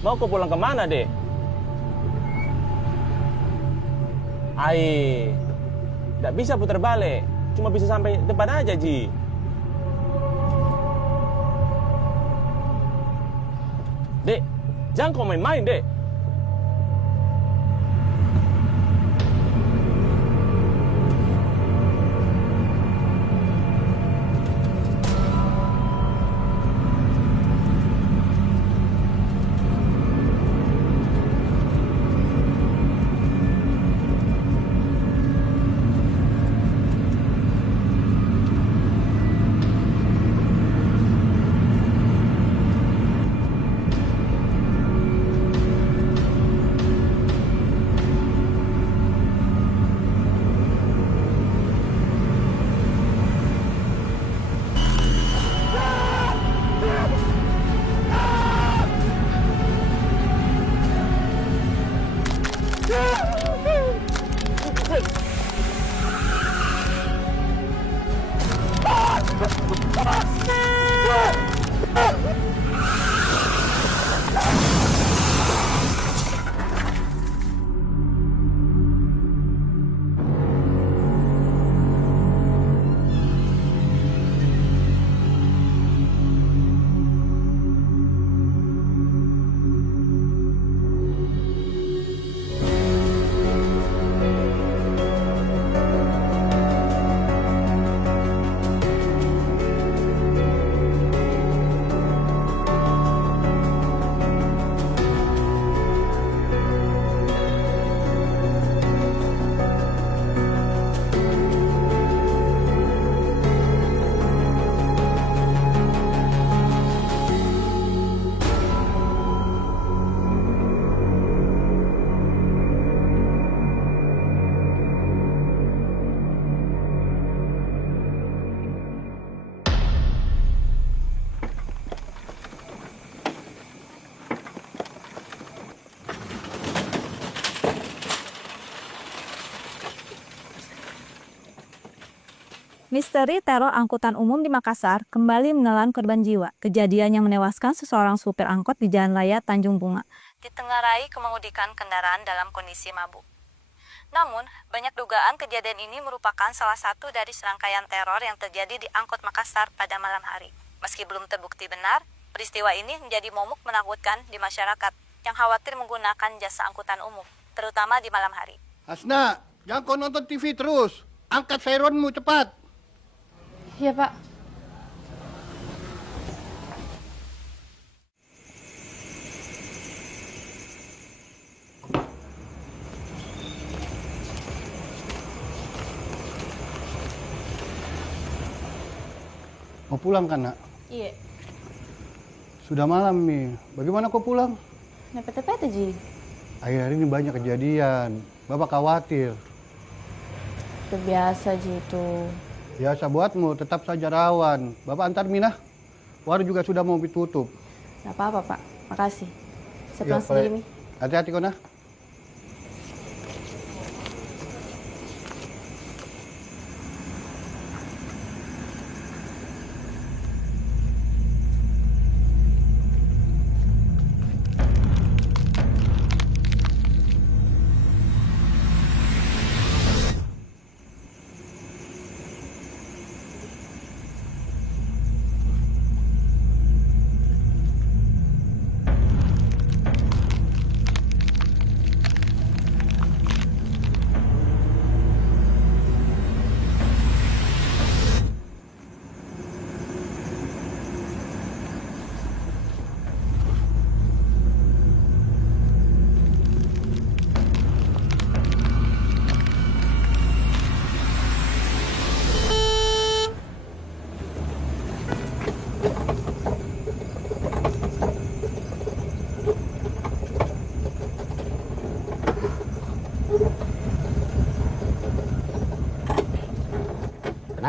Mau kau pulang kemana, Dek? Ai, tidak bisa putar balik. Cuma bisa sampai depan aja, Ji. Dek, jangan kau main-main, Dek. Misteri teror angkutan umum di Makassar kembali menelan korban jiwa. Kejadian yang menewaskan seseorang supir angkot di Jalan Raya Tanjung Bunga ditengarai kemengemudikan kendaraan dalam kondisi mabuk. Namun, banyak dugaan kejadian ini merupakan salah satu dari serangkaian teror yang terjadi di angkot Makassar pada malam hari. Meski belum terbukti benar, peristiwa ini menjadi momok menakutkan di masyarakat yang khawatir menggunakan jasa angkutan umum, terutama di malam hari. Hasna, jangan kau nonton TV terus. Angkat sironmu cepat. Iya, Pak. Mau pulang kan, Nak? Iya. Sudah malam nih. Bagaimana kau pulang? Nepet-nepet aja. Akhir-akhir ini banyak kejadian. Bapak khawatir. Terbiasa aja itu. Biasa buatmu, tetap saja rawan. Bapak antar Minah. Warung juga sudah mau ditutup. Gak apa-apa, Pak. Makasih. Saya pulang Pak. sendiri nih. Hati-hati kau, Nah.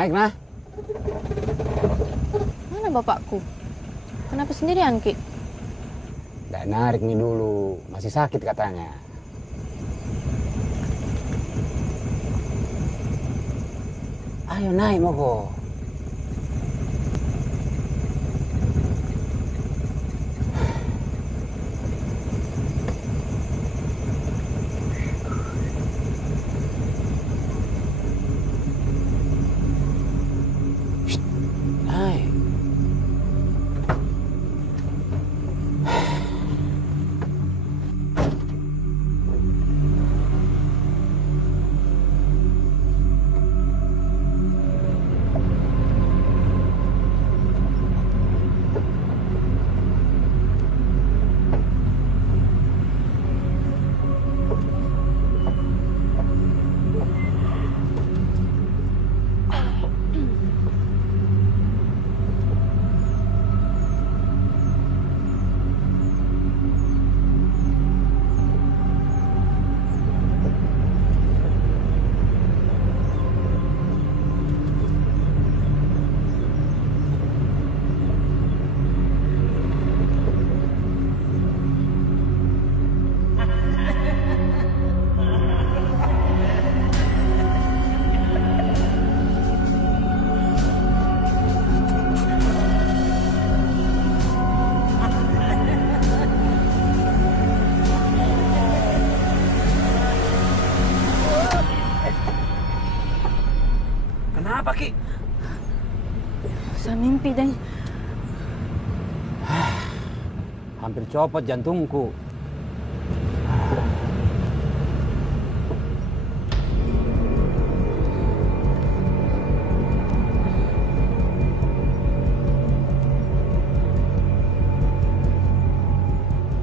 Naik, Nah. Mana bapakku? Kenapa sendirian, Ki? Nggak narik nih dulu, masih sakit katanya. Ayo naik, Moko. Ki? Saya mimpi deh. Hampir copot jantungku.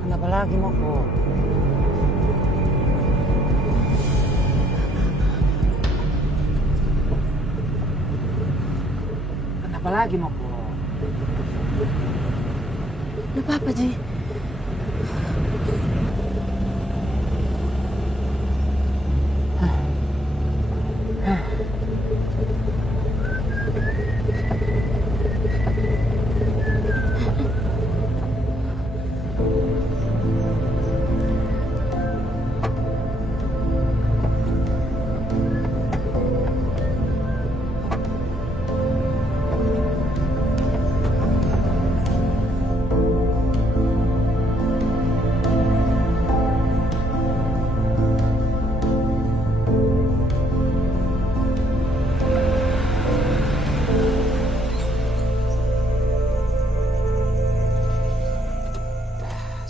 Kenapa lagi, Moko? Kenapa lagi, Moko? Nggak apa-apa, Ji.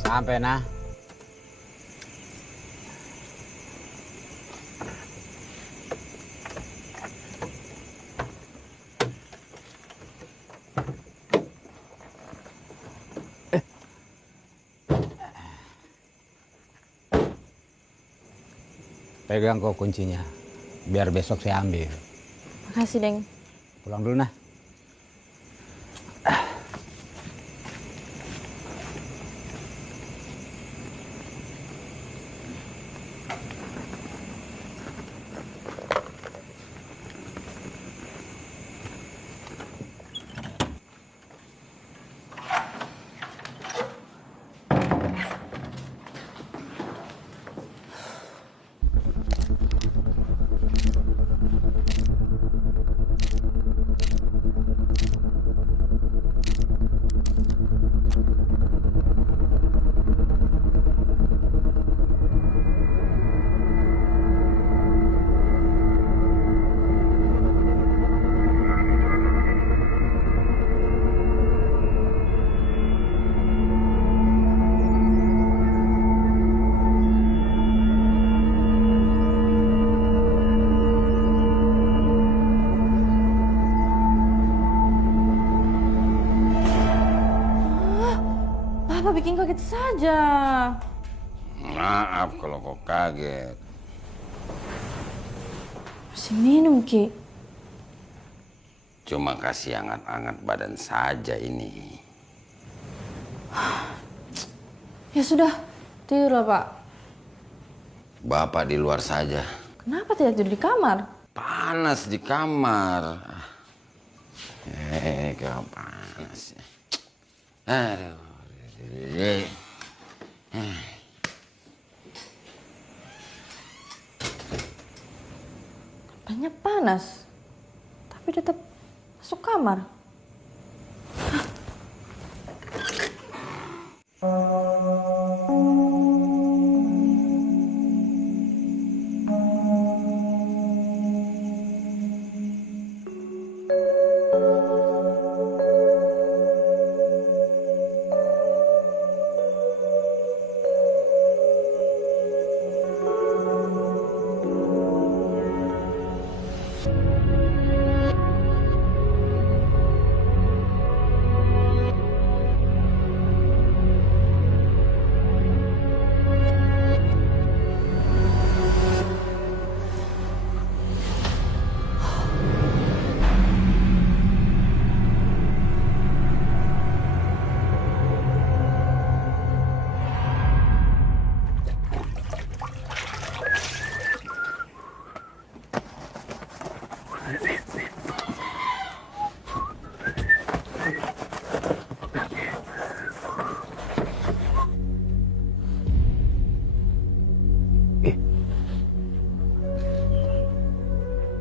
Sampai nah. Pegang kok kuncinya, biar besok saya ambil. Makasih, Deng. Pulang dulu nah. Papa bikin kaget saja. Maaf kalau kau kaget. Masih minum, Ki. Cuma kasih hangat-hangat badan saja ini. Ya sudah, tidurlah, Pak. Bapak di luar saja. Kenapa tidak tidur di kamar? Panas di kamar. Kau panas. Aduh. Katanya panas, tapi tetap masuk kamar.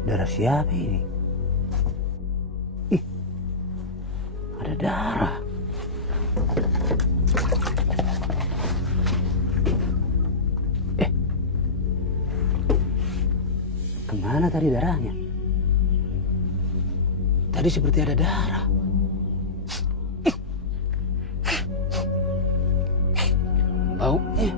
Darah siapa ini? Ih, ada darah. Kemana tadi darahnya? Tadi seperti ada darah. Baunya.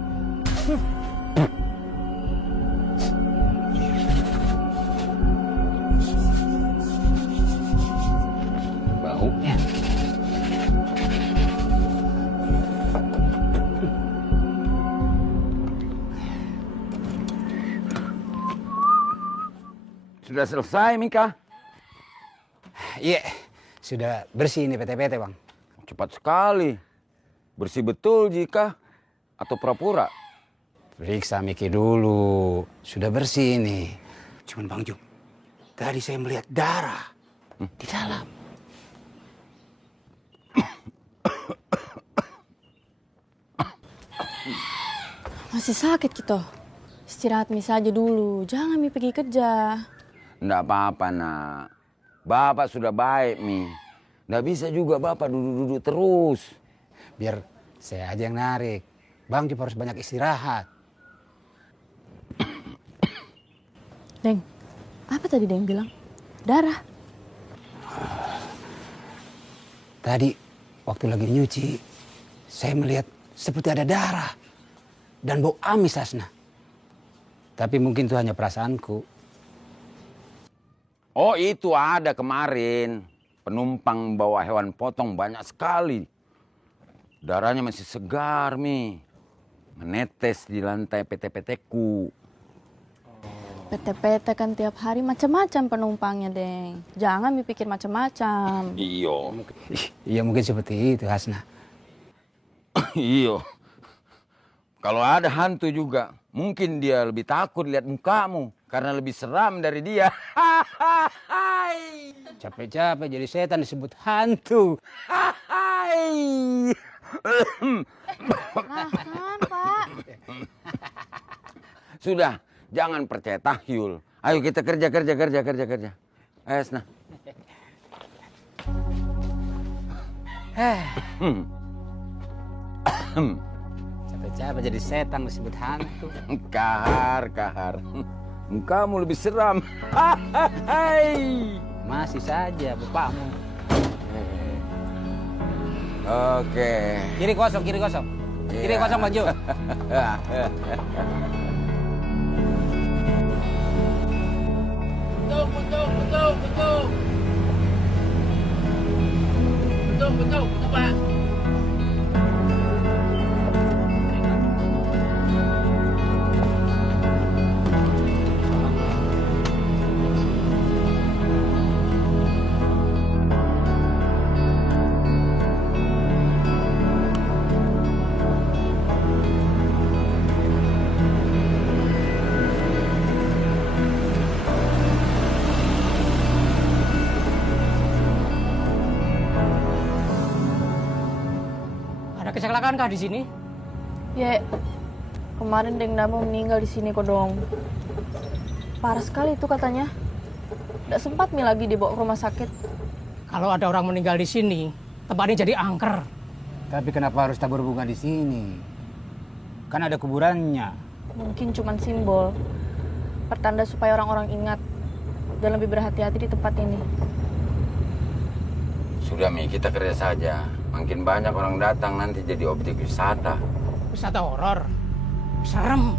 Baunya. Sudah selesai, Mika? Iya, sudah bersih ini PT-PT, Bang. Cepat sekali. Bersih betul jika atau pura-pura? Periksa Miki dulu. Sudah bersih ini. Cuman Bang Jum, tadi saya melihat darah di dalam. Masih sakit gitu. Istirahat Mi saja dulu. Jangan Mi pergi kerja. Nggak apa-apa, nak. Bapak sudah baik, Mi. Nggak bisa juga Bapak duduk-duduk terus. Biar saya aja yang narik. Bang Jum harus banyak istirahat. Deng, apa tadi Deng bilang? Darah. Tadi waktu lagi nyuci, saya melihat seperti ada darah dan bau amis, Hasna. Tapi mungkin itu hanya perasaanku. Oh, itu ada kemarin. Penumpang bawa hewan potong banyak sekali. Darahnya masih segar, Mi. Menetes di lantai PT-PT-ku. PT-PT kan tiap hari macam-macam penumpangnya, Deng. Jangan Mi pikir macam-macam. Iyo. Iya mungkin seperti itu, Hasna. Iyo. Kalau ada hantu juga, mungkin dia lebih takut lihat mukamu. Karena lebih seram dari dia. Capek-capek jadi setan disebut hantu. Nahan, Pak. Sudah, jangan percaya tahyul. Ayo kita kerja. Ayo, Esna. Capek-capek jadi setan disebut hantu. Kahar. Mukamu lebih seram. Masih saja bapakmu. Oke. Kiri kosong. Kiri kosong, maju. Betul, Pak. Ada kecelakaan kah di sini? Ya, kemarin Deng Damo meninggal di sini kok dong. Parah sekali itu katanya. Nggak sempat Mi lagi dibawa ke rumah sakit. Kalau ada orang meninggal di sini, tempatnya jadi angker. Tapi kenapa harus tabur bunga di sini? Kan ada kuburannya. Mungkin cuma simbol. Pertanda supaya orang-orang ingat dan lebih berhati-hati di tempat ini. Sudah, Mi, kita kerja saja. Makin banyak orang datang nanti jadi objek wisata. Wisata horor. Serem.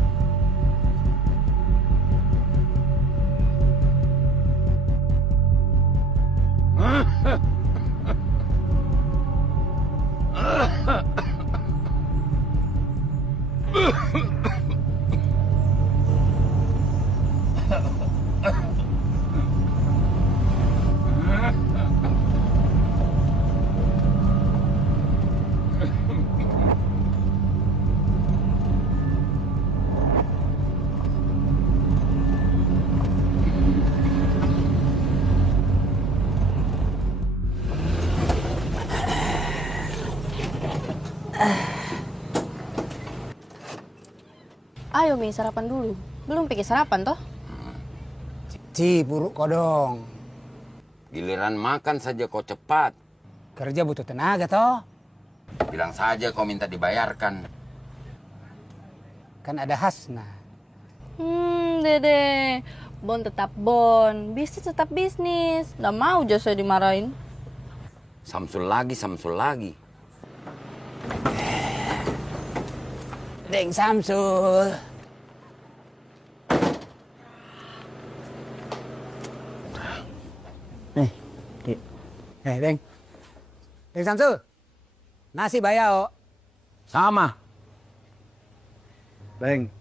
Ayo Mi, sarapan dulu. Belum pikir sarapan toh? Buruk kodong. Giliran makan saja kau cepat. Kerja butuh tenaga toh. Bilang saja kau minta dibayarkan. Kan ada Hasna. Dede. Bon tetap bon, bisnis tetap bisnis. Nggak mau aja saya dimarahin. Samsul lagi, Samsul lagi. Deng Samsul. Deng. Deng Samsul. Nasi bayao. Sama. Beng,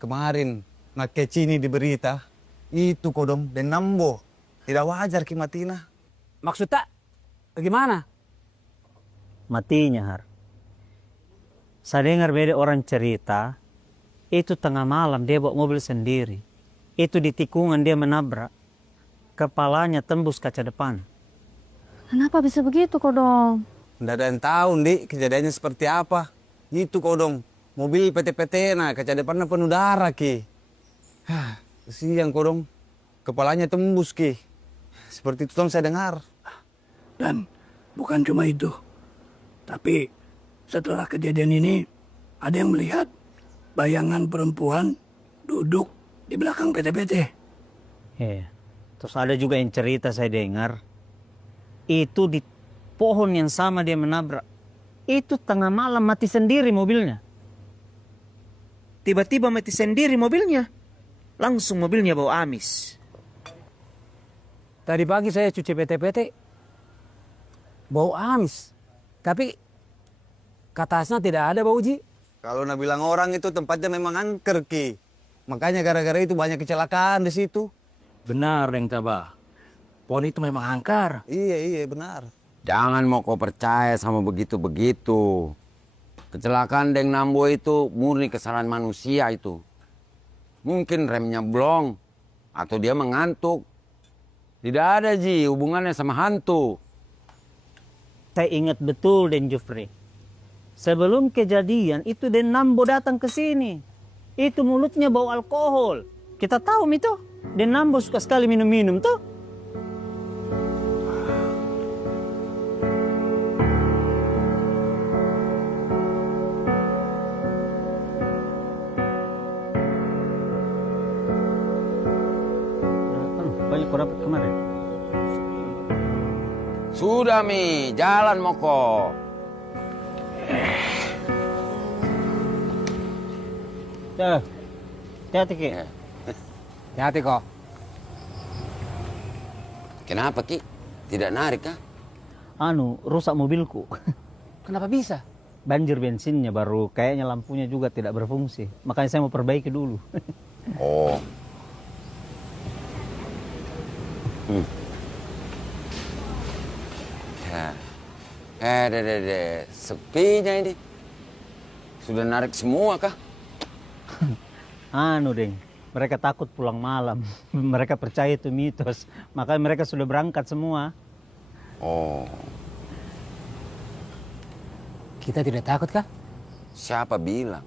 kemarin nak kecini di berita, itu kodong dan nambo. Tidak wajar ki matina. Maksudnya bagaimana? Matinya, Har. Saya dengar beda orang cerita, itu tengah malam dia bawa mobil sendiri. Itu di tikungan dia menabrak, kepalanya tembus kaca depan. Kenapa bisa begitu, Kodong? Tidak ada yang tahu, Dik, kejadiannya seperti apa. Itu kodong, mobil PT-PT nah, kaca depannya penuh darah ki. Kesian kodong, kepalanya tembus ki. Seperti itu saya dengar. Dan bukan cuma itu. Tapi setelah kejadian ini, ada yang melihat bayangan perempuan duduk di belakang PT-PT. Iya. Terus ada juga yang cerita saya dengar, itu di pohon yang sama dia menabrak. Itu tengah malam mati sendiri mobilnya. Tiba-tiba mati sendiri mobilnya. Langsung mobilnya bau amis. Tadi pagi saya cuci PT-PT, bau amis. Tapi katasnya tidak ada bau Ji. Kalau nak bilang orang itu tempatnya memang angker ki. Makanya gara-gara itu banyak kecelakaan di situ. Benar, Deng Tabah. Pohon itu memang angker. Iya benar. Jangan mau kau percaya sama begitu-begitu. Kecelakaan Deng Nambo itu murni kesalahan manusia itu. Mungkin remnya blong atau dia mengantuk. Tidak ada Ji hubungannya sama hantu. Saya ingat betul Den Jufri. Sebelum kejadian itu Den Nambo datang ke sini. Itu mulutnya bau alkohol. Kita tahu itu. Den Nambo suka sekali minum-minum tuh. Banyak kau dapat kemarin. Sudah Mi, jalan Moko. Hati-hati Ki. Hati kok. Kenapa Ki? Tidak narik kah? Rusak mobilku. Kenapa bisa? Banjir bensinnya baru, kayaknya lampunya juga tidak berfungsi. Makanya saya mau perbaiki dulu. Oh. Ya. Deh. Sepinya ini. Sudah narik semua kah? Deng. Mereka takut pulang malam. Mereka percaya itu mitos. Makanya mereka sudah berangkat semua. Oh. Kita tidak takut kah? Siapa bilang?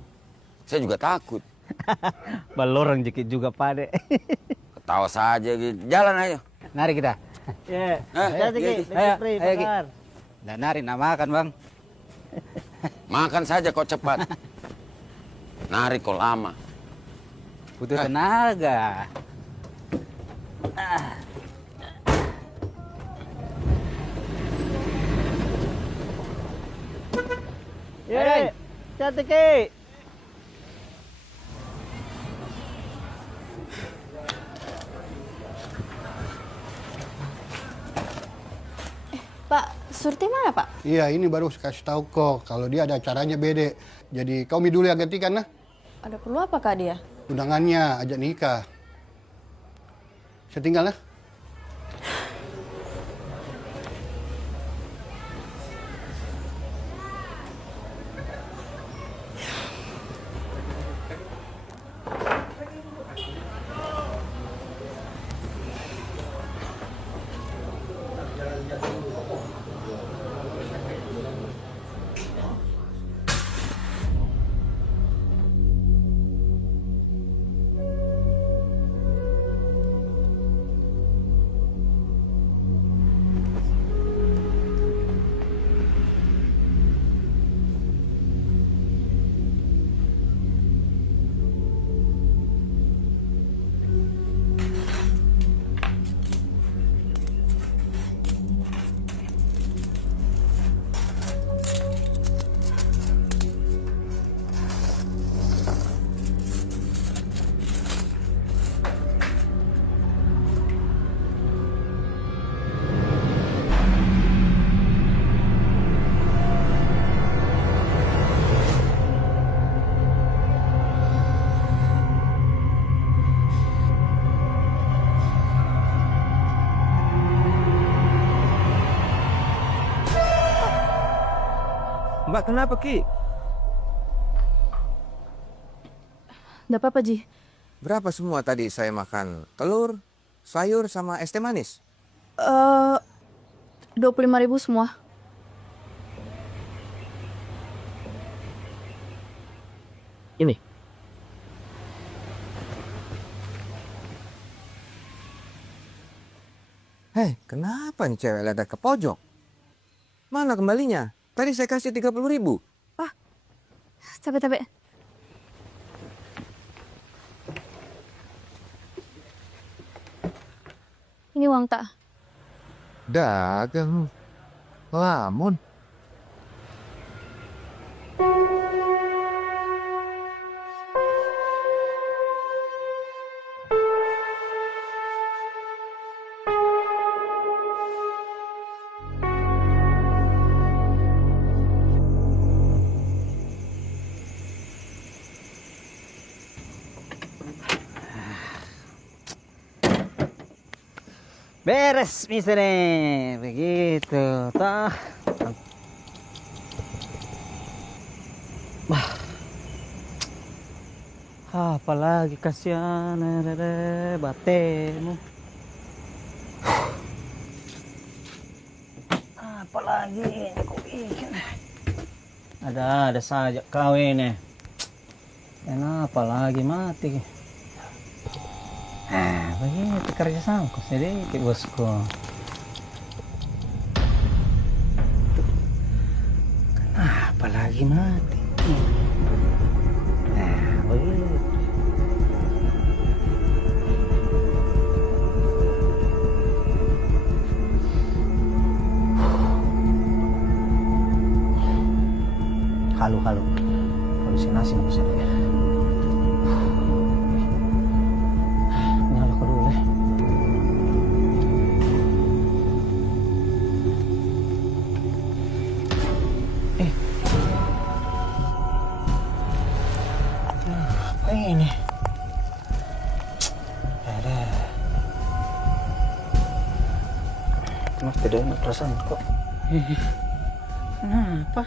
Saya juga takut. Balorang jekit juga pade. Ketawa saja gitu. Jalan ayo. Nari kita. Ya, Ayo, Ki. Nah, nari nak makan bang. Makan saja kau cepat. Narik kau lama. Butuh tenaga. Ya, cantik Ki. Pak, Surti mana, Pak? Iya, ini baru kasih tahu kok kalau dia ada acaranya bede. Jadi kau mi dulu yang gantikan nah. Ada perlu apa, Kak, dia? Undangannya ajak nikah. Saya tinggal nah. Mbak, kenapa Ki? Nggak apa-apa, Ji. Berapa semua tadi saya makan? Telur, sayur, sama es teh manis? 25.000 semua. Ini. Hei, kenapa nih cewek ledak ke pojok? Mana kembalinya? Tadi saya kasih 30.000. Capek-capek. Ini uang tak? Dagang. Lamun. Beres, mister nih. Begitu. Tah. Apalagi kasihan, batemu. Apalagi ini kok bikin. Ada saja kau ini. Kenapa lagi mati? Begitu kerja sangkut sedikit bosku. Kenapa lagi mati? Begitu. Halo. Halusinasi maksudnya. Nyala ko dulu. Apa ini? Ada. Kenapa tidak enak perasaan kok? Kenapa?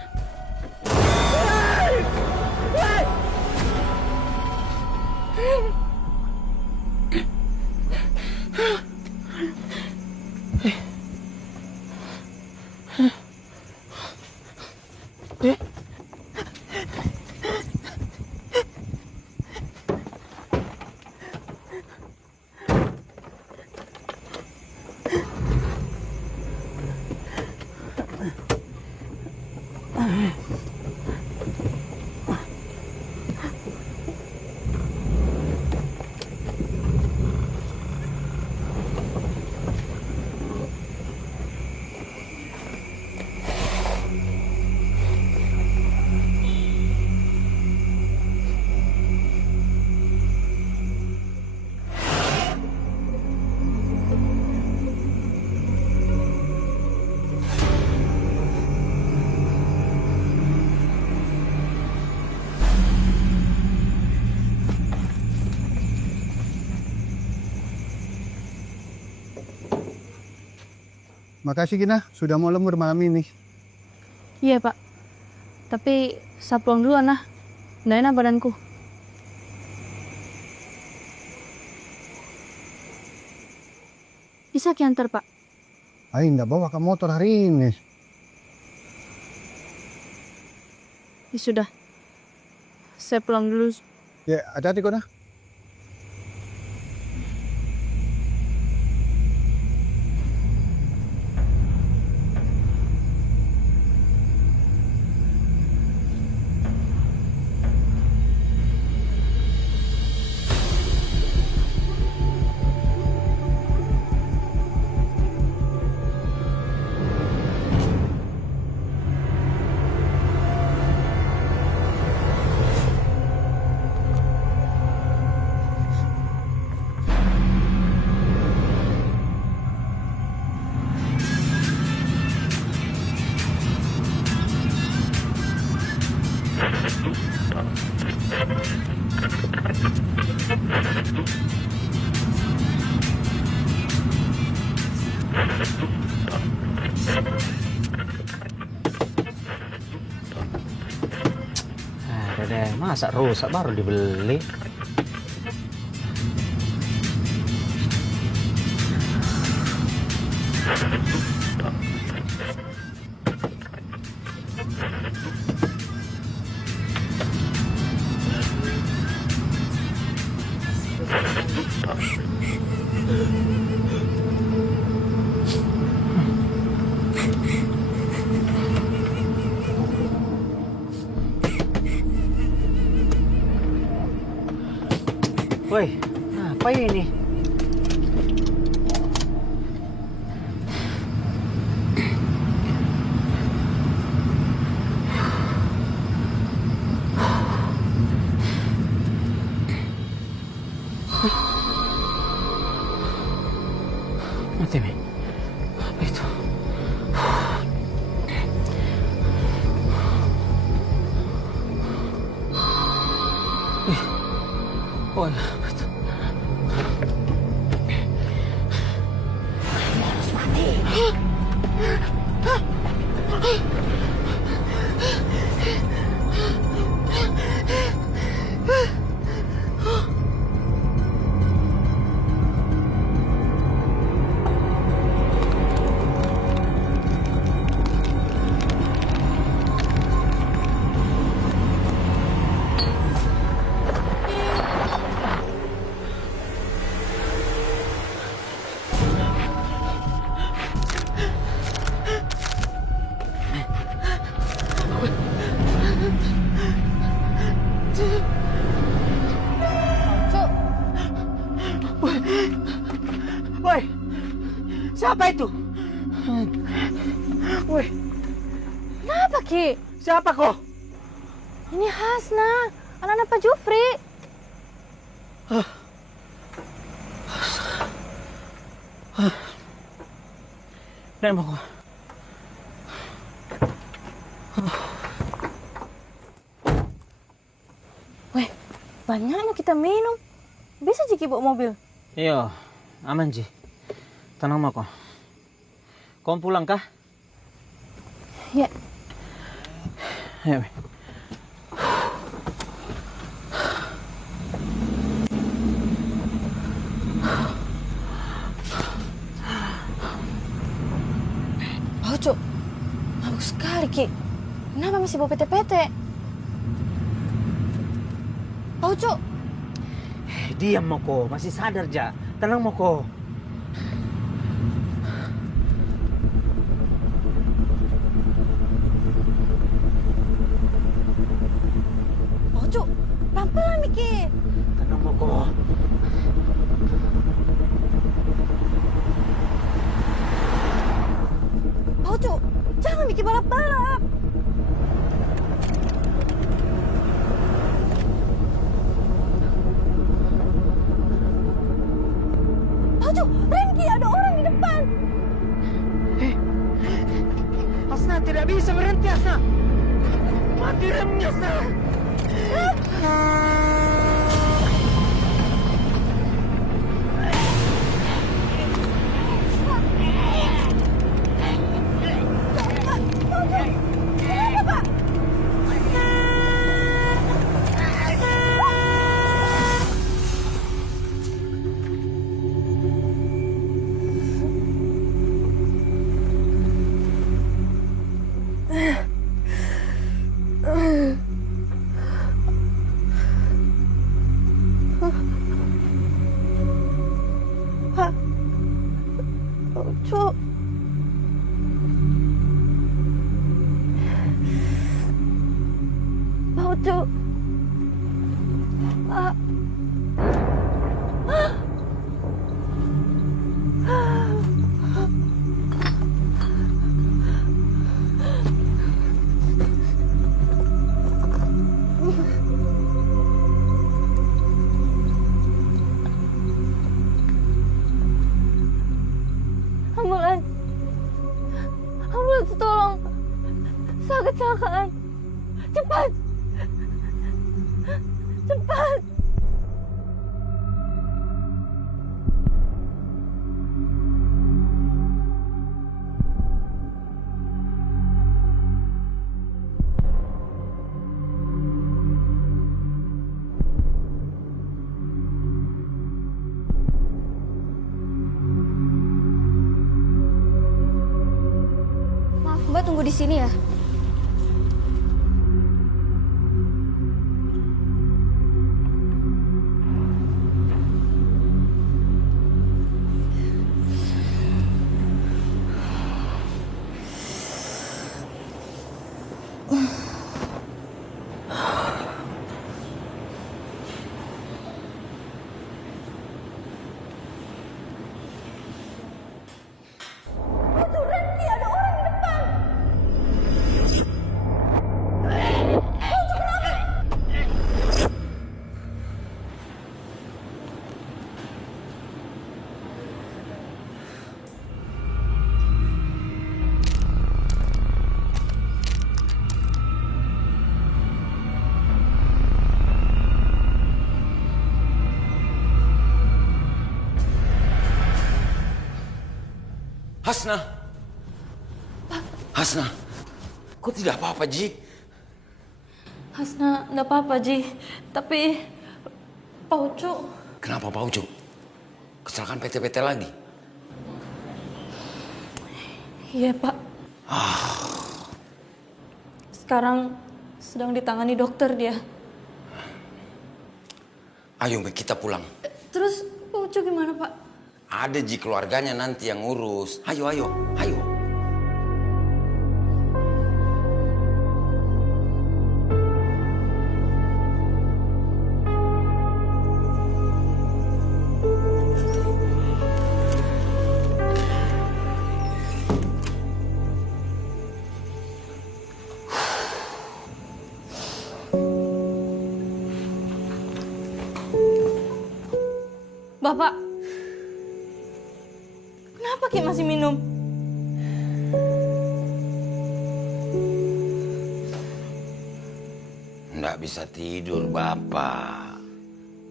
Makasih Gina, sudah mau lembur malam ini. Iya, Pak. Tapi saya pulang duluan lah. Nggak enak badanku. Bisa kiantar, Pak? Ayo nggak bawa ke motor hari ini. Ya sudah. Saya pulang dulu. Ya, hati-hati kok nah. deh, masa rusak baru dibeli? Woi, apa ini? Mati, Mi. Apa itu? Oh ya, betul. Harus mati. Woi, siapa itu? Woi, Kenapa, Ki? siapa kok? Ini Hasna, anak-anak Pak Jufri. Dan mau Weh, banyaknya kita minum. Bisa Jiki bawa mobil? Iya, aman Ji. Tenang mau kok. Kau pulang kah? Ya. Ayo, Mi. Oh, Cuk. Mabuk sekali, Ki. Kenapa masih bawa PT-PT? Oh, Cuk. Diam Moko, masih sadar Ja. Tenang Moko. Oh, Cuk. Pelan-pelan, Miki. Tenang Moko. Oh, Cuk. Jangan Miki balap-balap. Oh, Cuk. Remki, ada orang di depan. Hasna tidak bisa berhenti, Hasna. Mati remnya, Hasna. Oh, Cuk. Oh, Cuk. Ah. Ambulans. Ambulans, tolong. Saya kecelakaan. Cepat. Cepat. tunggu di sini ya. Hasna. Hasna. Kok tidak apa-apa, Ji? Hasna, enggak apa-apa, Ji. Tapi Pak Ucu. Kenapa Pak Ucu? Kecelakaan PT-PT lagi? Iya, Pak. Sekarang sedang ditangani dokter dia. Ayo, kita pulang. Terus Pak Ucu gimana, Pak? Ada Ji, keluarganya nanti yang urus. Ayo, ayo, ayo. Bapak, kenapa Ki masih minum? Nggak bisa tidur, Bapak.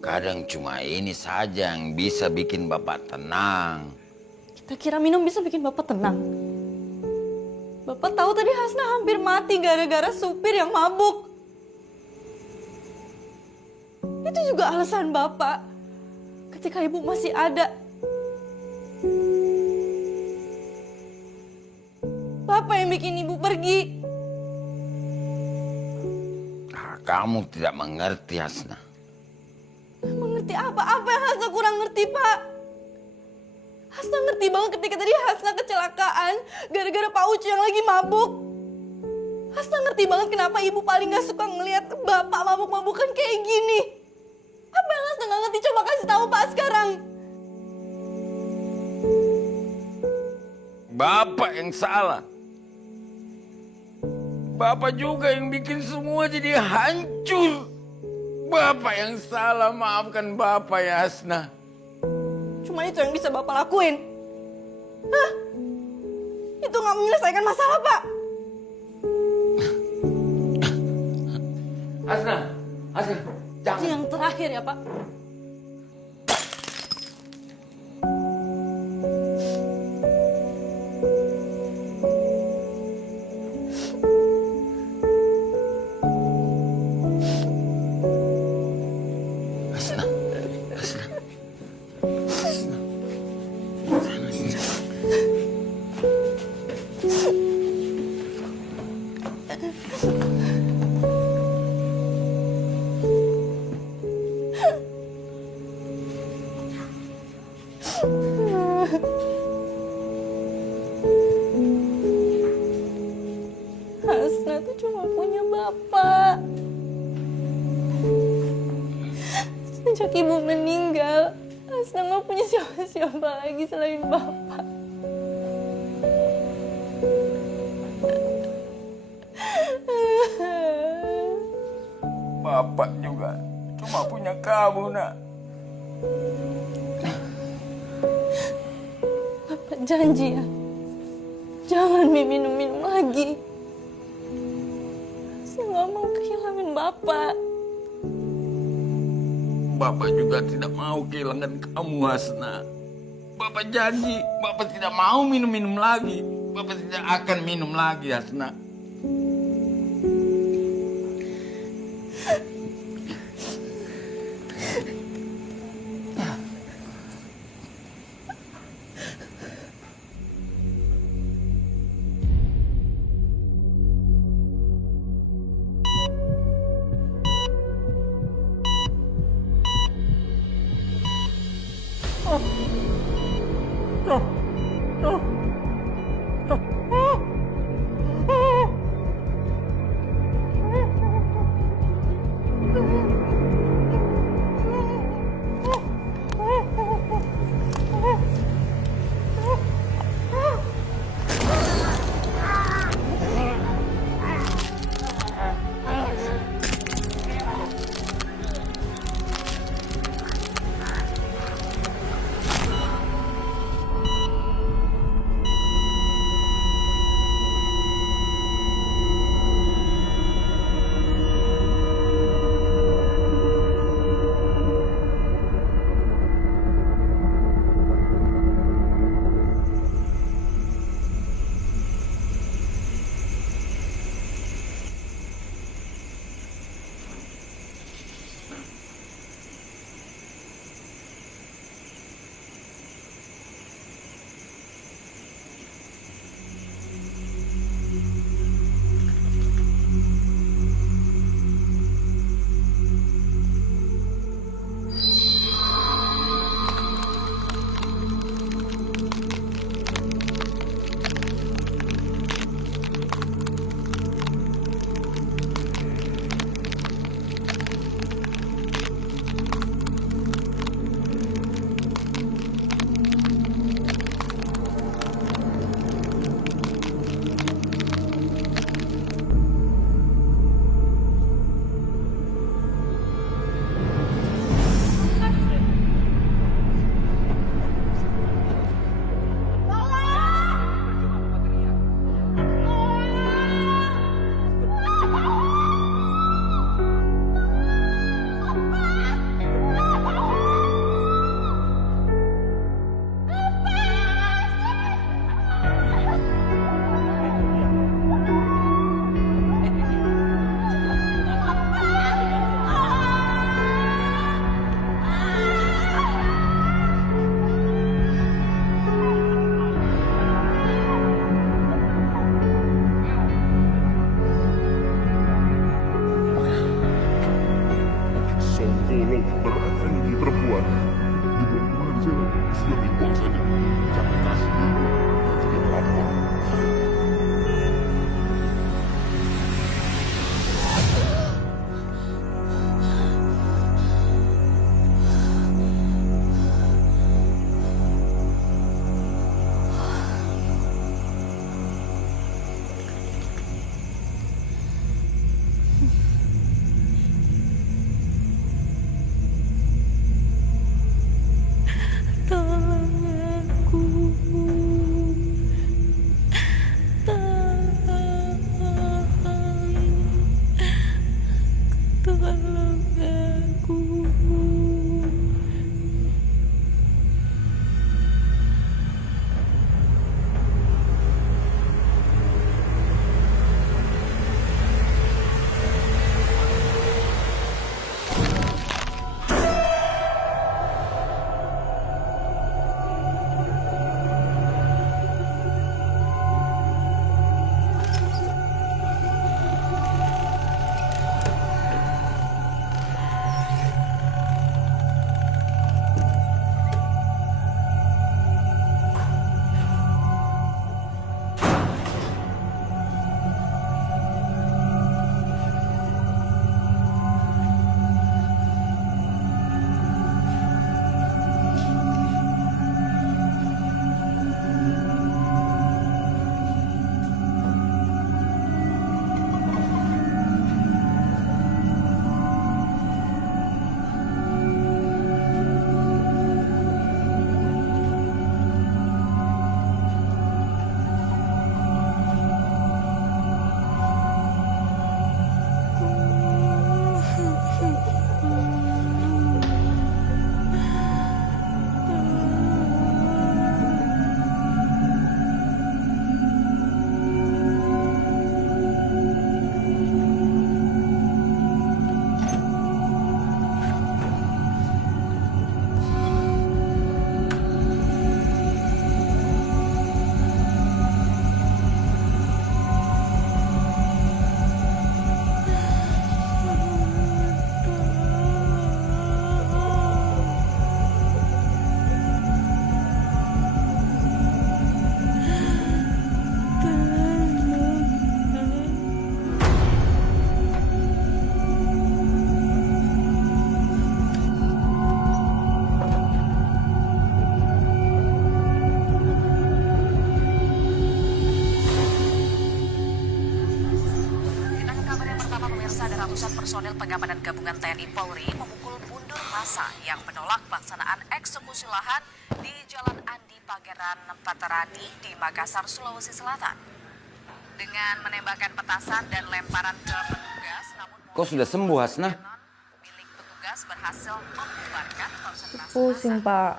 Kadang cuma ini saja yang bisa bikin Bapak tenang. Kita kira minum bisa bikin Bapak tenang. Bapak tahu tadi Hasna hampir mati gara-gara supir yang mabuk. Itu juga alasan Bapak. Ketika Ibu masih ada. Bapak yang bikin Ibu pergi. Kamu tidak mengerti, Hasna. Mengerti apa? Apa yang Hasna kurang ngerti, Pak? Hasna ngerti banget ketika tadi Hasna kecelakaan gara-gara Pak Ucu yang lagi mabuk. Hasna ngerti banget kenapa Ibu paling gak suka ngelihat Bapak mabuk-mabukan kayak gini. Apa yang Hasna gak ngerti? Coba kasih tahu Pak sekarang. Bapak yang salah. Bapak juga yang bikin semua jadi hancur. Bapak yang salah, maafkan Bapak ya, Hasna. Cuma itu yang bisa Bapak lakuin. Hah? Itu gak menyelesaikan masalah, Pak. Hasna, Hasna, jangan. Yang terakhir ya, Pak. Hasna tuh cuma punya Bapak. Sejak Ibu meninggal, Hasna gak punya siapa-siapa lagi selain Bapak. Bapak juga cuma punya kamu, Nak. Bapak janji ya, jangan minum-minum lagi. Saya gak mau kehilangan Bapak. Bapak juga tidak mau kehilangan kamu, Hasna. Bapak janji, Bapak tidak mau minum-minum lagi. Bapak tidak akan minum lagi, Hasna. ratusan personil pengamanan gabungan TNI Polri memukul mundur massa yang menolak pelaksanaan eksekusi lahan di Jalan Andi Pangeran Pataradi di Makassar, Sulawesi Selatan. Dengan menembakkan petasan dan lemparan ke petugas, namun Kau sudah sembuh, Hasna? milik petugas berhasil membubarkan konsentrasi Pusing, Pak.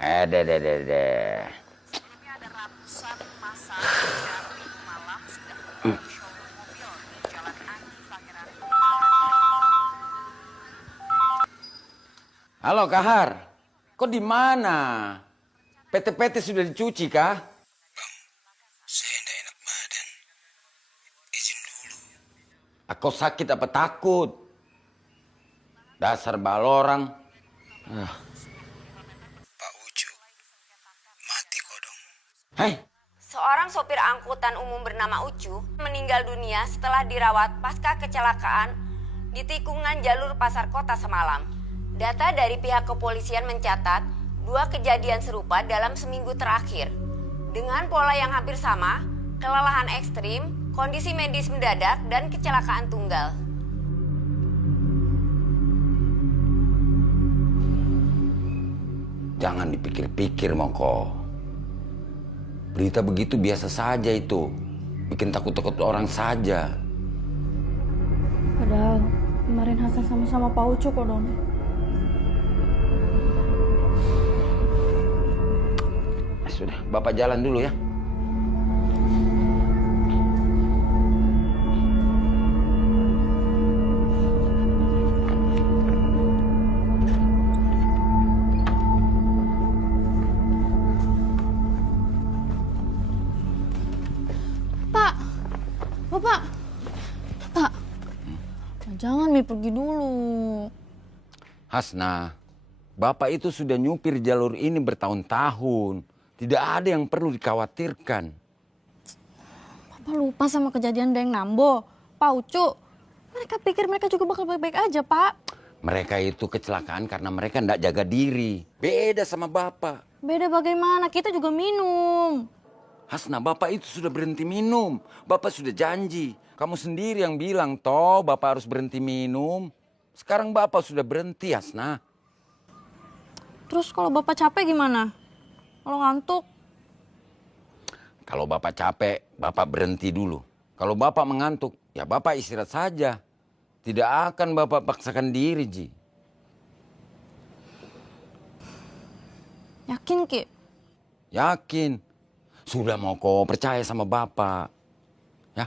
Deh. Sebelumnya ada ratusan massa yang minggu malam sudah menuju showroom mobil di Jalan Andi Pangeran. Halo, Kahar. Kau di mana? PT-PT sudah dicuci, kah? Saya tidak enak badan. Izin dulu. Aku sakit apa takut? Dasar balorang. Pak Ucu, mati kodong. Hei, Seorang sopir angkutan umum bernama Ucu meninggal dunia setelah dirawat pasca kecelakaan di tikungan jalur Pasar Kota semalam. Data dari pihak kepolisian mencatat 2 kejadian serupa dalam seminggu terakhir. Dengan pola yang hampir sama, kelelahan ekstrim, kondisi medis mendadak, dan kecelakaan tunggal. jangan dipikir-pikir, Moko. Berita begitu biasa saja itu. Bikin takut-takut orang saja. Padahal kemarin Hasan sama-sama Pak Ucu kok, Don. Sudah, Bapak jalan dulu ya. Pak, Bapak, Pak, jangan Mi pergi dulu. Hasna, Bapak itu sudah nyupir jalur ini bertahun-tahun. Tidak ada yang perlu dikhawatirkan. Bapak lupa sama kejadian Deng Nambo, Pak Ucu. Mereka pikir mereka juga bakal baik-baik aja, Pak. Mereka itu kecelakaan karena mereka tidak jaga diri. Beda sama Bapak. Beda bagaimana? Kita juga minum. Hasna, Bapak itu sudah berhenti minum. Bapak sudah janji. Kamu sendiri yang bilang, toh Bapak harus berhenti minum. Sekarang Bapak sudah berhenti, Hasna. Terus kalau Bapak capek gimana? Kalau ngantuk? Kalau Bapak capek, Bapak berhenti dulu. Kalau Bapak mengantuk, ya Bapak istirahat saja. Tidak akan Bapak paksakan diri, Ji. Yakin, Ki? Yakin. Sudah mau kau percaya sama Bapak. Ya.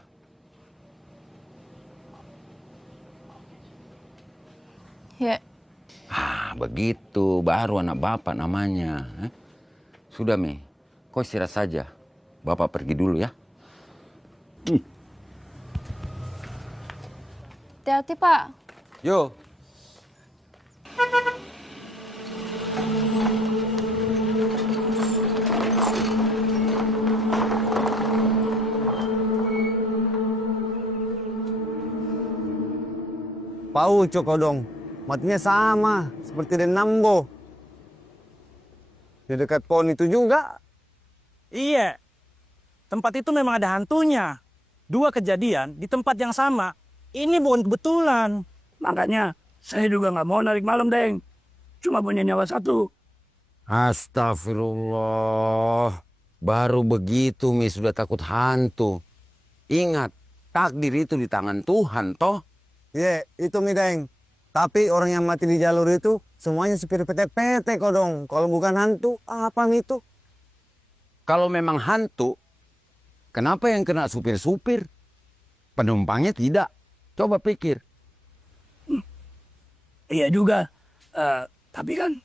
Ya. Begitu. Baru anak Bapak namanya. Sudah, Mi. Kau istirahat saja. Bapak pergi dulu ya. Hati-hati, Pak. Yo. Pak Ucu kodong, matinya sama seperti Den Nambo. Di dekat pohon itu juga. Iya, tempat itu memang ada hantunya. 2 kejadian di tempat yang sama. Ini bukan kebetulan. Makanya saya juga nggak mau narik malam, Deng. Cuma punya nyawa 1. Astagfirullah. Baru begitu, Mi, sudah takut hantu. Ingat, takdir itu di tangan Tuhan, toh. Iya, itu Mi Deng. Tapi orang yang mati di jalur itu semuanya supir PT-PT kodong. Kalau bukan hantu, apa Mi itu? Kalau memang hantu, kenapa yang kena supir-supir? Penumpangnya tidak. Coba pikir. Iya juga. Tapi kan...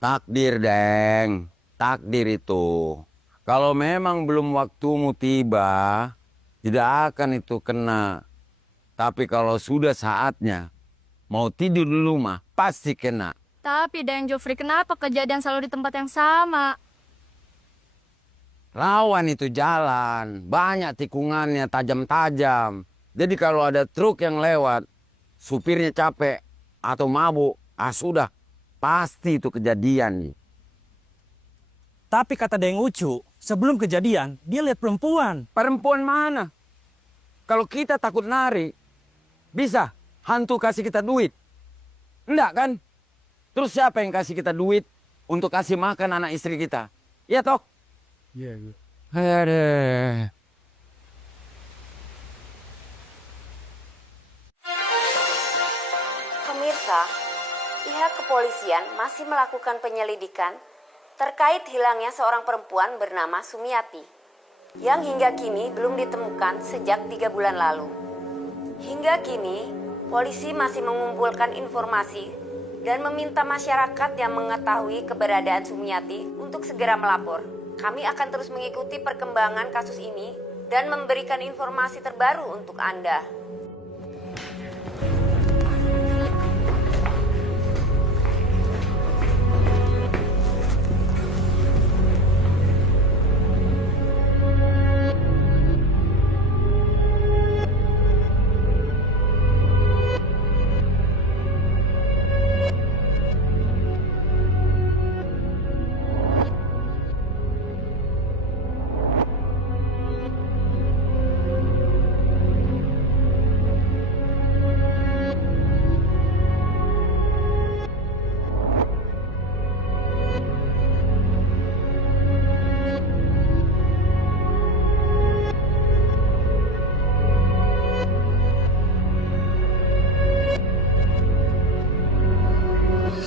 Takdir, Deng. Takdir itu. Kalau memang belum waktumu tiba, tidak akan itu kena. Tapi kalau sudah saatnya, mau tidur di rumah, pasti kena. Tapi Deng Jofri, kenapa kejadian selalu di tempat yang sama? Rawan itu jalan, banyak tikungannya tajam-tajam. Jadi kalau ada truk yang lewat, supirnya capek atau mabuk, sudah, pasti itu kejadian. Tapi kata Deng Ucu, sebelum kejadian, dia lihat perempuan. Perempuan mana? Kalau kita takut nari, Bisa hantu kasih kita duit? Enggak kan? Terus siapa yang kasih kita duit untuk kasih makan anak istri kita? Iya toh? Iya. Aduh. Pemirsa, pihak kepolisian masih melakukan penyelidikan terkait hilangnya seorang perempuan bernama Sumiati yang hingga kini belum ditemukan sejak 3 bulan lalu. Hingga kini, polisi masih mengumpulkan informasi dan meminta masyarakat yang mengetahui keberadaan Sumiati untuk segera melapor. Kami akan terus mengikuti perkembangan kasus ini dan memberikan informasi terbaru untuk Anda.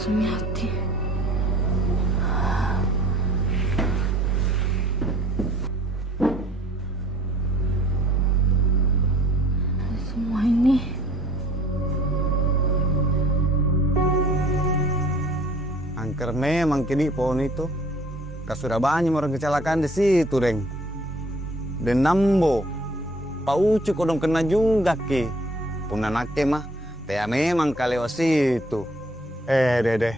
Sumiati. Semua ini Angker memang kini pohon itu. Sudah banyak orang kecelakaan di situ, Reng. Dan Nambo, Pak Ucu kodong kena juga, Ki. Pun anaknya mah, teh memang kaleo situ. Dede.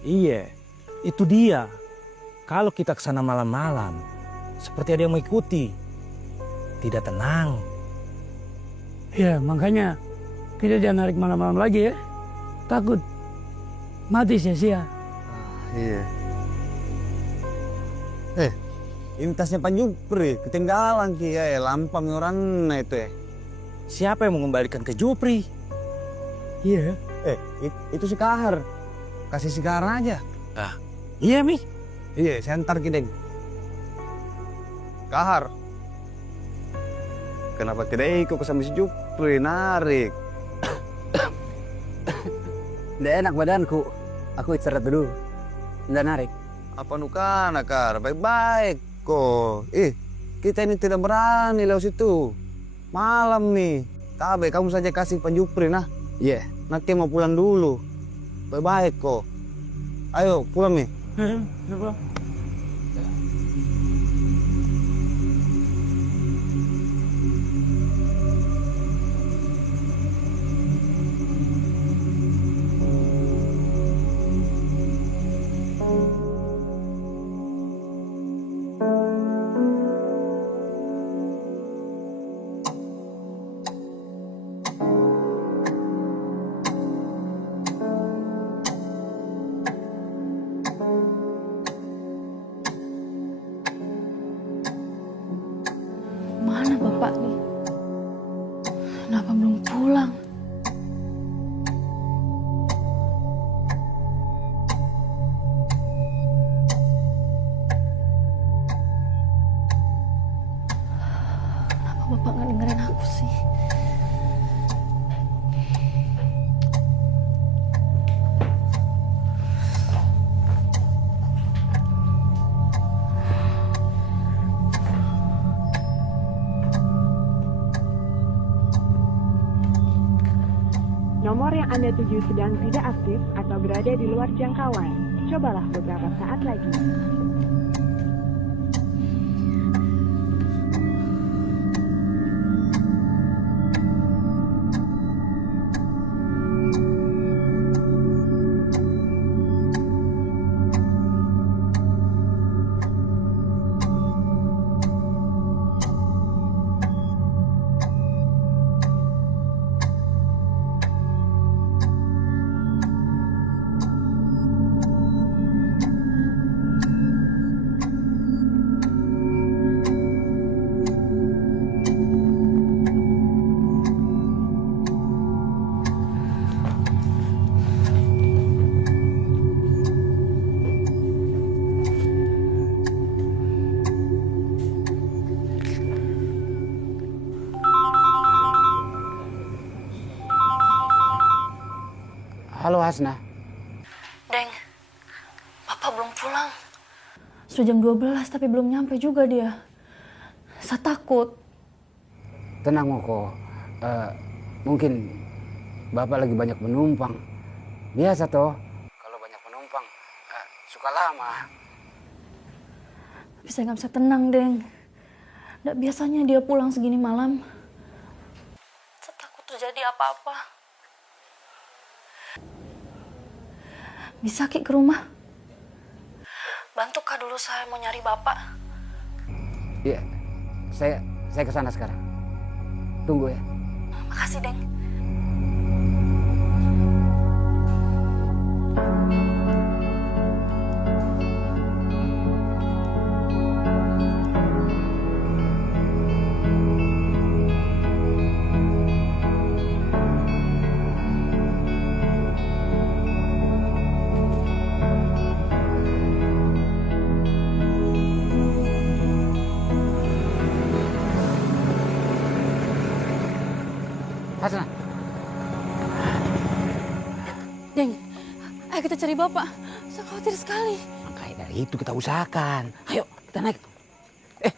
Iya, itu dia. Kalau kita ke sana malam-malam, seperti ada yang mengikuti. Tidak tenang. Ya, makanya kita jangan narik malam-malam lagi ya. Takut mati sia-sia. Iya. Ini tasnya Pak Jupri, ketinggalan Ki. Lampam orang itu ya. Siapa yang mengembalikan ke Jupri? Iya. Itu si Kahar. Kasih si Kahar aja. Iya, Mi. Iya, saya antar Ki, Deng. Kahar. Kenapa tidak ikut sama si Jupri, narik? Nggak enak badanku. Aku istirahat dulu. Nggak narik. Apa nukana, Kar? Baik-baik kok. Kita ini tidak berani lewat situ. Malam nih. Tabe, kamu saja kasih Pak Jupri, nah. Iya. Nanti mau pulang dulu. Baik-baik kok. Ayo, pulang nih. Pulang. mana bapak nih? Kenapa belum pulang? Kenapa bapak nggak dengerin aku sih? Nomor yang Anda tuju sedang tidak aktif atau berada di luar jangkauan. Cobalah beberapa saat lagi. Halo Hasna. Deng, Bapak belum pulang. Sudah jam 12 tapi belum nyampe juga dia. Saya takut. Tenang Moko. Mungkin Bapak lagi banyak penumpang. Biasa toh, kalau banyak penumpang suka lama. Tapi saya nggak bisa tenang, Deng. Nggak biasanya dia pulang segini malam. Saya takut terjadi apa-apa. Bisa Ki ke rumah? Bantu Kak dulu, saya mau nyari Bapak. Iya, saya ke sana sekarang. Tunggu ya. Makasih, Deng. Hasna. Deng, ayo kita cari Bapak. Saya khawatir sekali. Makanya dari itu kita usahakan. Ayo, kita naik.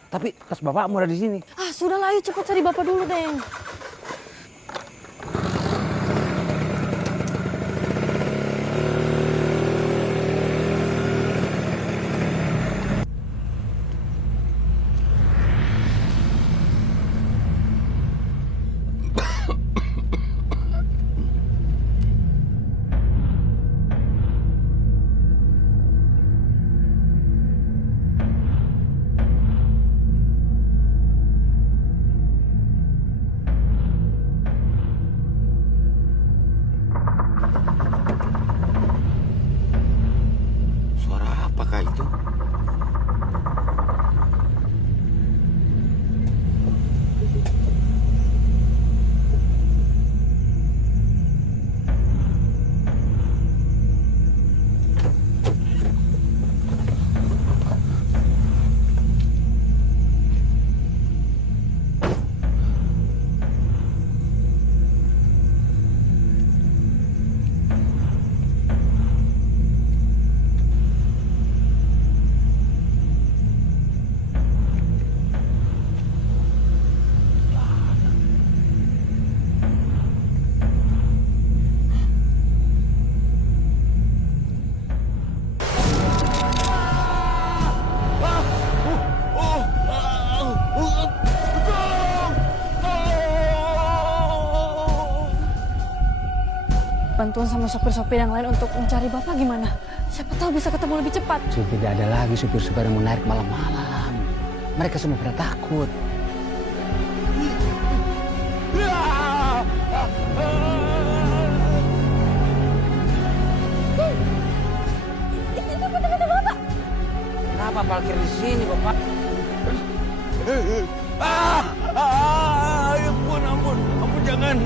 Tapi tas bapakmu ada di sini. Ah, sudahlah, ayo cepat cari Bapak dulu, Deng. Apakah itu? Bantuan sama sopir-sopir yang lain untuk mencari Bapak gimana? Siapa tahu bisa ketemu lebih cepat. Tidak ada lagi supir-supir yang menarik malam-malam. Mereka semua pada takut. Itu kata-kata Bapak. Kenapa parkir di sini, Bapak? Ampun, jangan.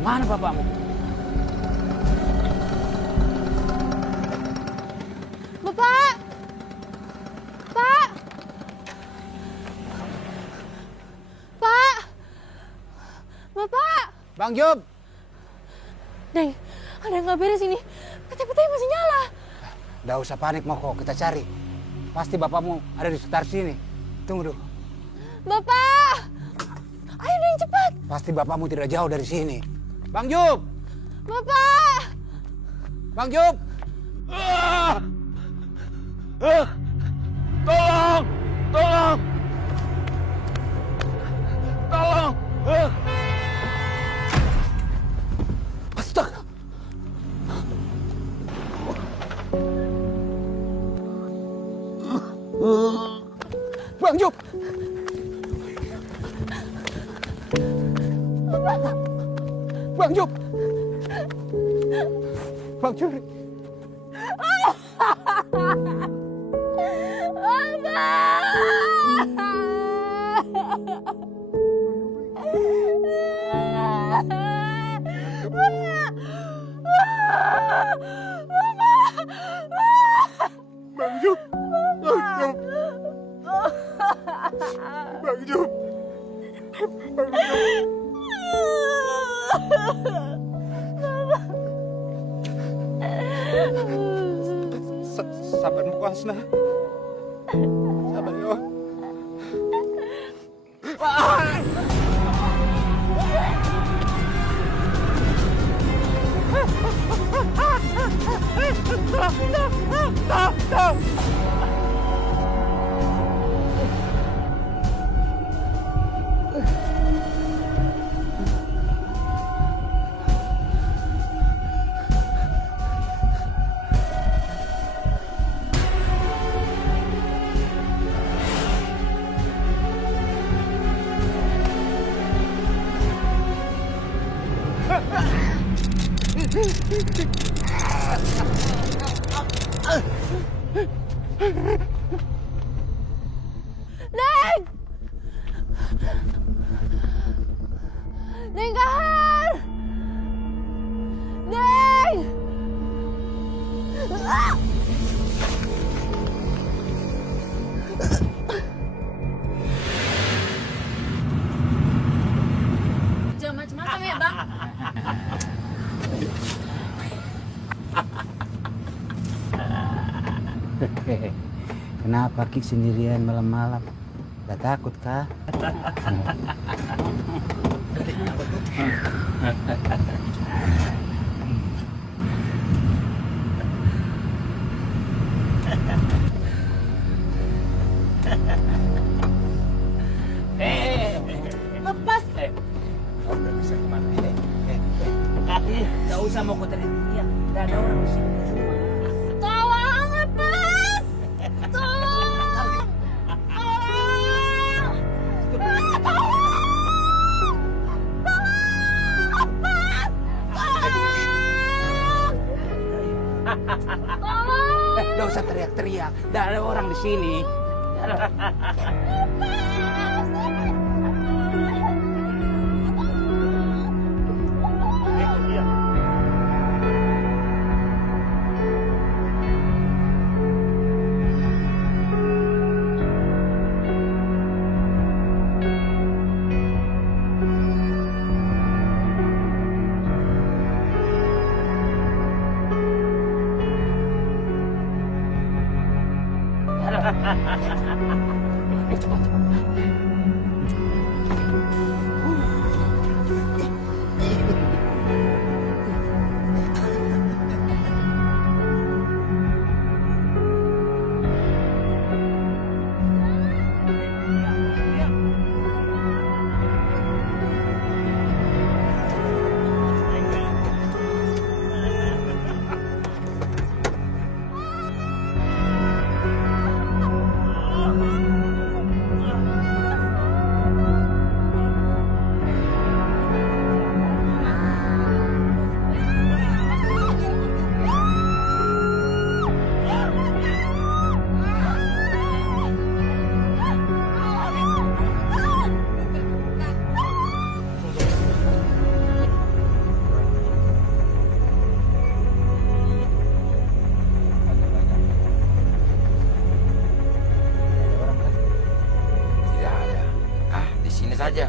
Mana bapakmu? Bapak! Pak! Pak! Bapak! Bang Job! Deng, ada yang nggak beres ini. PT-PT masih nyala. Nggak usah panik, Moko. Kita cari. Pasti bapakmu ada di sekitar sini. Tunggu dulu. Bapak! Ayo Deng, cepat. Pasti bapakmu tidak jauh dari sini. Bang Job! Bapak! Bang Job! Tolong! Astaga! Bang Job! Bang Job! Bang Curi! Bang Job! Bang Job! Sabar mo, Asna. Sabar yo. Neng! Neng Kahar! Neng! Ah! Jangan macam-macam ya, Bang. Kenapa Ki sendirian malam-malam? Gak takut kah? Lepas. Kau udah bisa kemana? Gak usah mau kau teriak-teriak. Gak ada orang di sini. Tolong, lepas! Tolong! Gak usah teriak-teriak. Gak ada orang di sini. saja.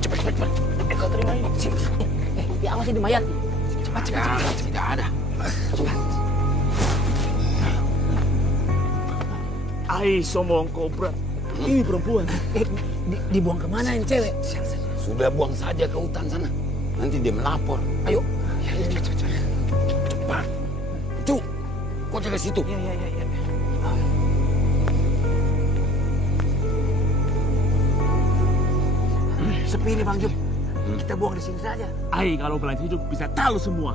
Cepat. Kau terima ini. Diawasi di mayat. Cepat. Tidak ada. Cepat. Ai, sombong kobra. Ini perempuan. Dibuang kemana ini cewek? Sudah buang saja ke hutan sana. Nanti dia melapor. Ayo. Cepat. Cuk, kau jaga situ. Iya. Sepi ini Bang Jum. Kita buang di sini saja. Ai, kalau belajar hidup bisa tahu semua.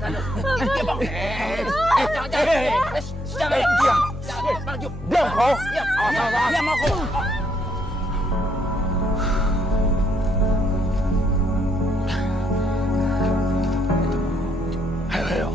Iya Bang. Jangan diam. Bang Jum. Diam kau. Diam aku. Ayo.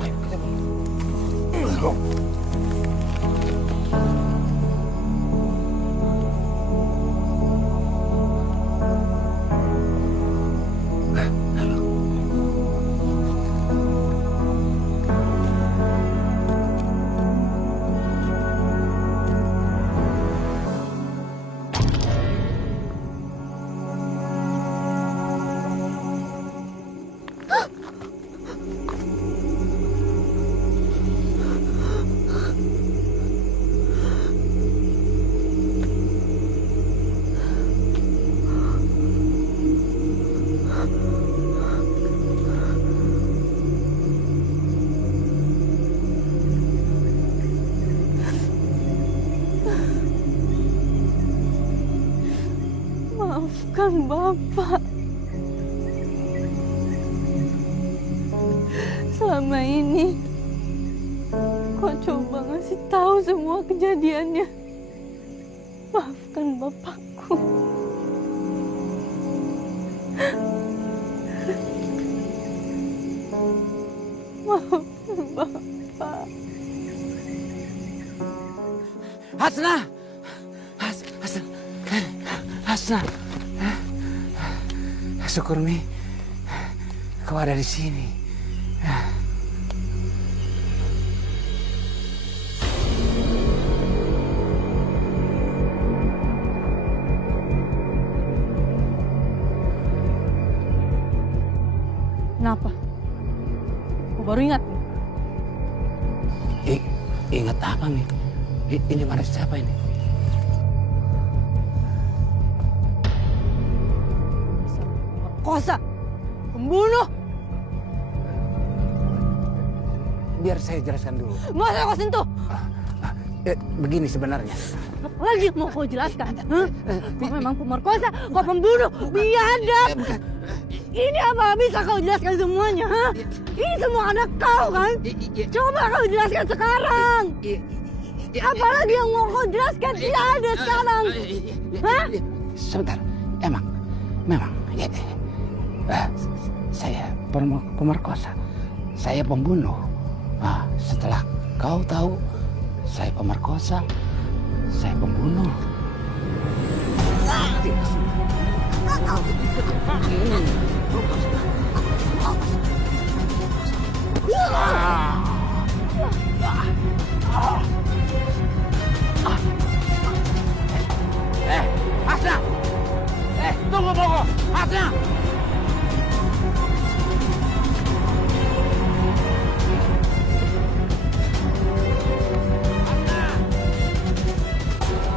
Maafkan Bapak. Selama ini kau coba ngasih tahu semua kejadiannya. Maafkan Bapakku. Maafkan Bapak. Hasna! Hasna! Syukur Mi, kau ada di sini. Kenapa? Kau baru ingat? Ingat apa, Mi? Ini mana siapa ini? Kosa! Pembunuh! Biar saya jelaskan dulu. Nggak usah kau sentuh! Begini sebenarnya. Apa lagi mau kau jelaskan? Kau memang pemerkosa, kau pembunuh, biadab! Ini apa bisa kau jelaskan semuanya? Ha? Ini semua anak kau kan? Coba kau jelaskan sekarang! Apalagi yang mau kau jelaskan? Tidak ada sekarang! Hah? Sebentar, memang. Saya pemerkosa, saya pembunuh. Setelah kau tahu saya pemerkosa, saya pembunuh. Hasna! Tunggu! Hasna!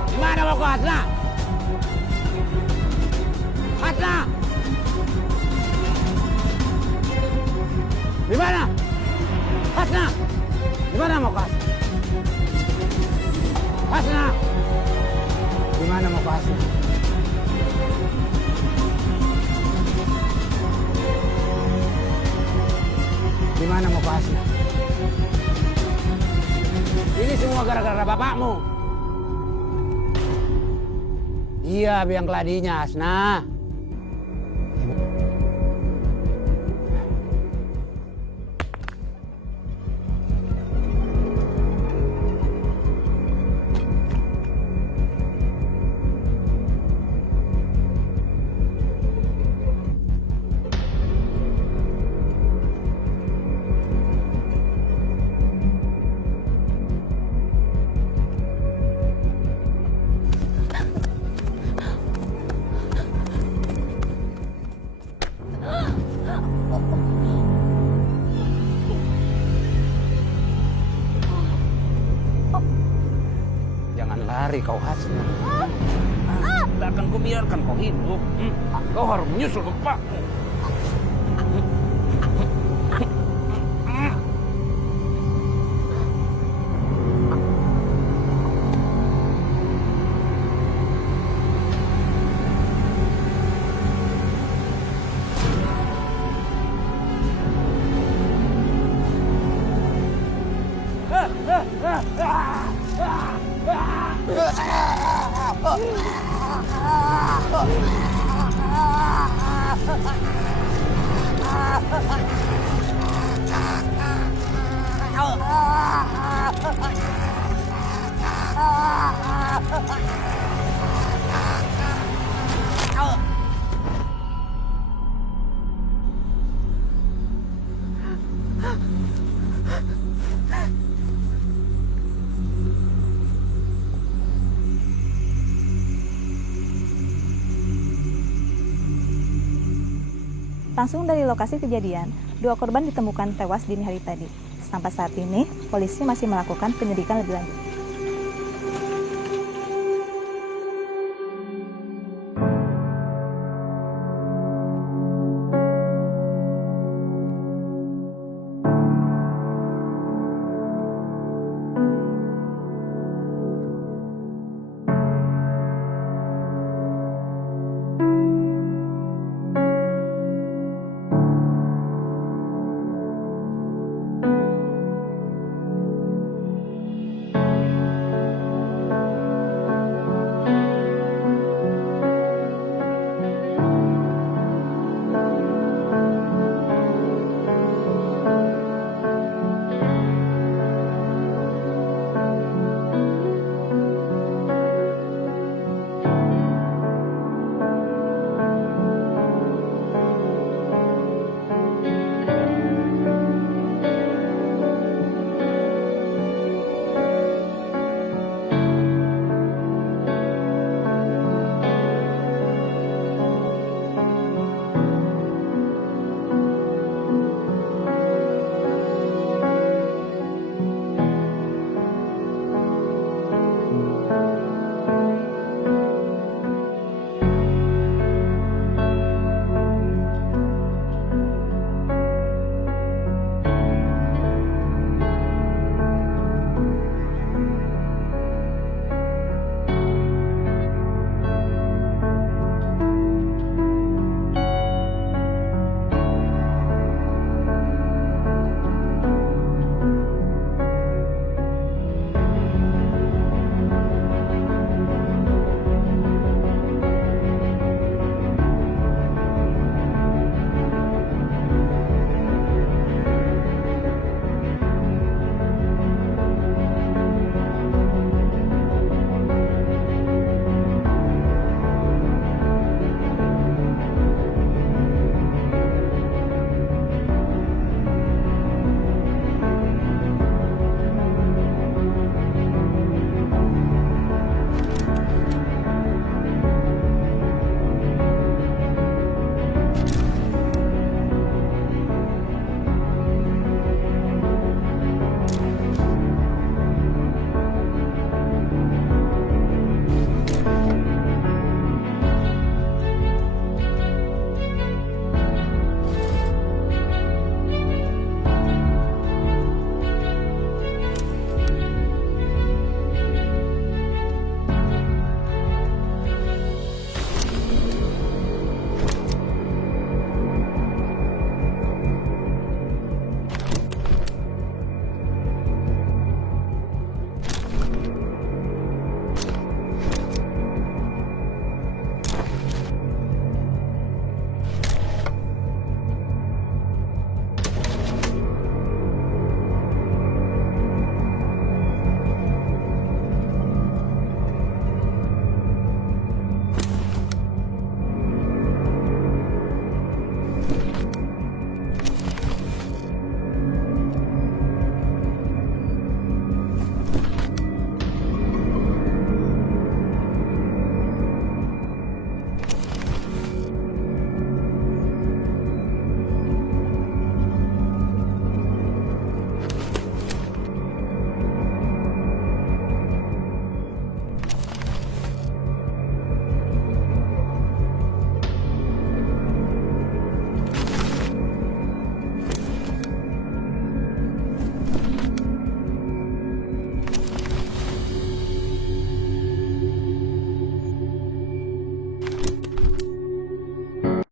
Di mana mau kau, Hasna? Hasna! Di mana? Hasna! Di mana mau kau? Hasna! Di mana mau kau, Hasna? Di mana mau kau, Hasna? Ini semua gara-gara bapakmu. Iya, biang keladinya, Hasna. Lari kau, Hasna. Tidak akan kubiarkan kau hidup. Kau harus menyusul bapakmu. Langsung dari lokasi kejadian, 2 korban ditemukan tewas dini hari tadi. Sampai saat ini, polisi masih melakukan penyelidikan lebih lanjut.